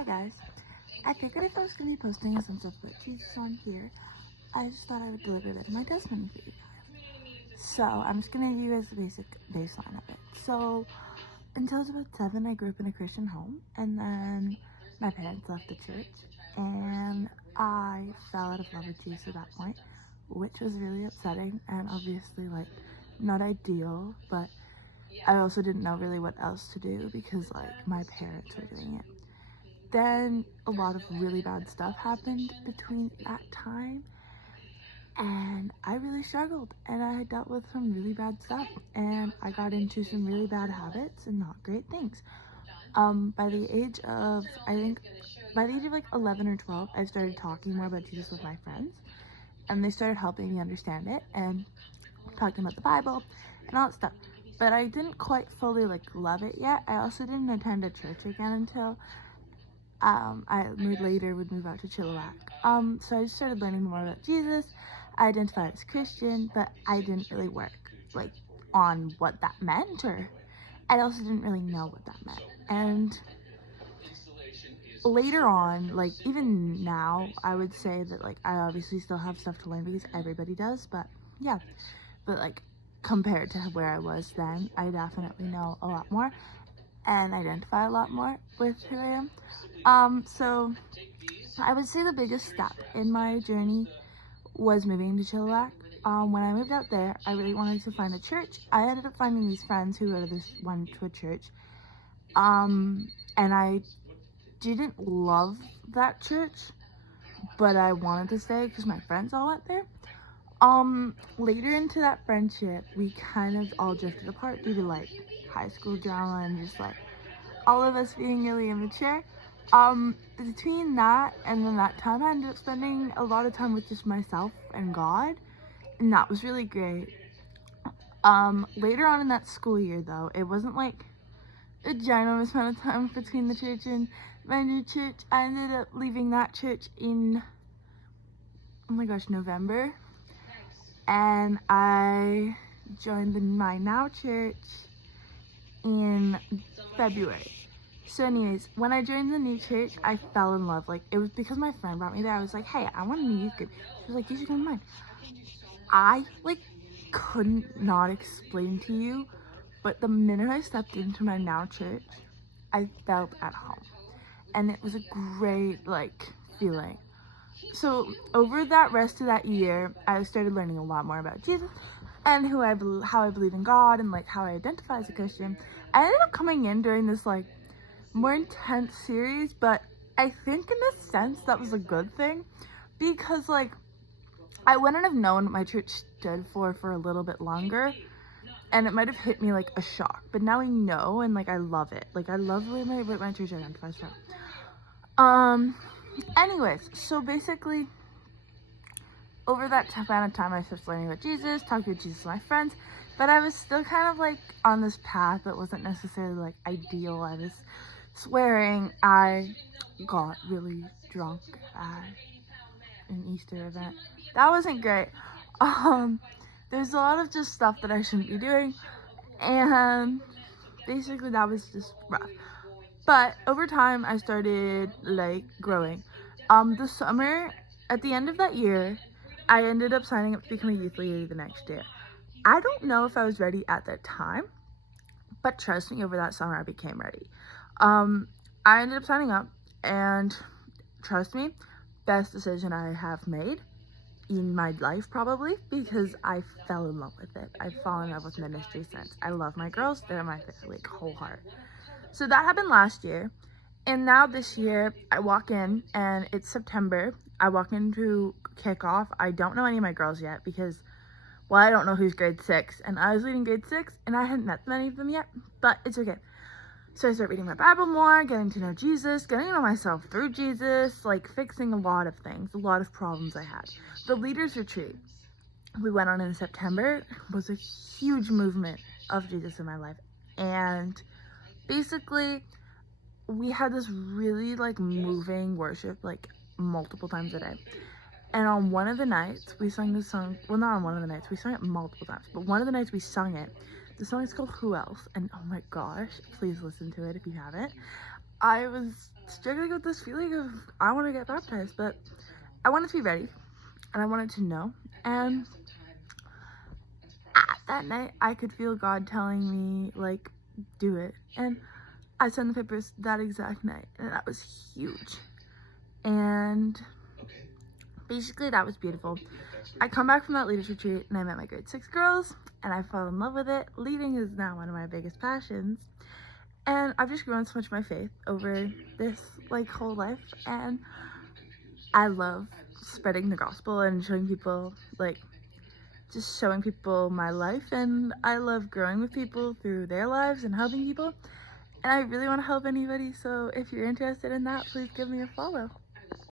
Hi guys, I figured if I was going to be posting a sense of Jesus on here, I just thought I would deliver a bit of my testimony for you guys. So I'm just going to give you guys the basic baseline of it. So until I was about 7, I grew up in a Christian home, and then my parents left the church, and I fell out of love with Jesus at that point, which was really upsetting and obviously not ideal, but I also didn't know really what else to do because my parents were doing it. Then a lot of really bad stuff happened between that time, and I really struggled, and I had dealt with some really bad stuff, and I got into some really bad habits and not great things. By the age of 11 or 12, I started talking more about Jesus with my friends, and they started helping me understand it and talking about the Bible and all that stuff. But I didn't quite fully love it yet. I also didn't attend a church again until I later would move out to Chilliwack. So I just started learning more about Jesus. I identified as Christian, but I didn't really work on what that meant, or I also didn't really know what that meant. And later on, even now, I would say that I obviously still have stuff to learn because everybody does, but yeah. But compared to where I was then, I definitely know a lot more and identify a lot more with who I am. So I would say the biggest step in my journey was moving to Chilliwack. When I moved out there, I really wanted to find a church. I ended up finding these friends who went to a church. And I didn't love that church, but I wanted to stay because my friends all went there. Later into that friendship, we kind of all drifted apart due to high school drama and just all of us being really immature. Between that and then that time, I ended up spending a lot of time with just myself and God, and that was really great. Later on in that school year though, it wasn't a ginormous amount of time between the church and my new church. I ended up leaving that church in, oh my gosh, November. And I joined my now church in February. So anyways, when I joined the new church, I fell in love. It was because my friend brought me there. I was like, hey, I want a new youth group. She was like, you should come to mine. I couldn't not explain to you, but the minute I stepped into my now church, I felt at home. And it was a great feeling. So over that rest of that year, I started learning a lot more about Jesus and how I believe in God and how I identify as a Christian. I ended up coming in during this more intense series, but I think in a sense that was a good thing because I wouldn't have known what my church stood for a little bit longer, and it might have hit me a shock. But now I know, and I love it. I love what my church identifies from. Anyways, so basically, over that amount of time, I started learning about Jesus, talking about Jesus with my friends, but I was still kind of on this path that wasn't necessarily ideal. I was swearing. I got really drunk at an Easter event. That wasn't great. There's a lot of just stuff that I shouldn't be doing, and basically that was just rough. But over time, I started growing. The summer, at the end of that year, I ended up signing up to become a youth leader the next year. I don't know if I was ready at that time, but trust me, over that summer, I became ready. I ended up signing up, and trust me, best decision I have made in my life probably, because I fell in love with it. I've fallen in love with ministry since. I love my girls. They're my whole heart. So that happened last year, and now this year I walk in and it's September. I walk into kickoff. I don't know any of my girls yet because, well, I don't know who's grade 6, and I was leading grade 6 and I hadn't met many of them yet, but it's okay. So I start reading my Bible more, getting to know Jesus, getting to know myself through Jesus, fixing a lot of things, a lot of problems I had. The leaders retreat we went on in September was a huge movement of Jesus in my life, and basically we had this really moving worship multiple times a day. And on one of the nights we sung this song. Well, not on one of the nights, we sung it multiple times, but one of the nights we sung it. The song is called Who Else, and oh my gosh, please listen to it if you haven't. I was struggling with this feeling of I want to get baptized, but I wanted to be ready and I wanted to know. And at that night, I could feel God telling me, like, do it. And I signed the papers that exact night, and that was huge. And basically, that was beautiful. I come back from that leaders retreat, and I met my grade 6 girls, and I fell in love with it. Leading is now one of my biggest passions. And I've just grown so much in my faith over this, like, whole life. And I love spreading the gospel and showing people, like, just showing people my life. And I love growing with people through their lives and helping people. And I really want to help anybody, so if you're interested in that, please give me a follow.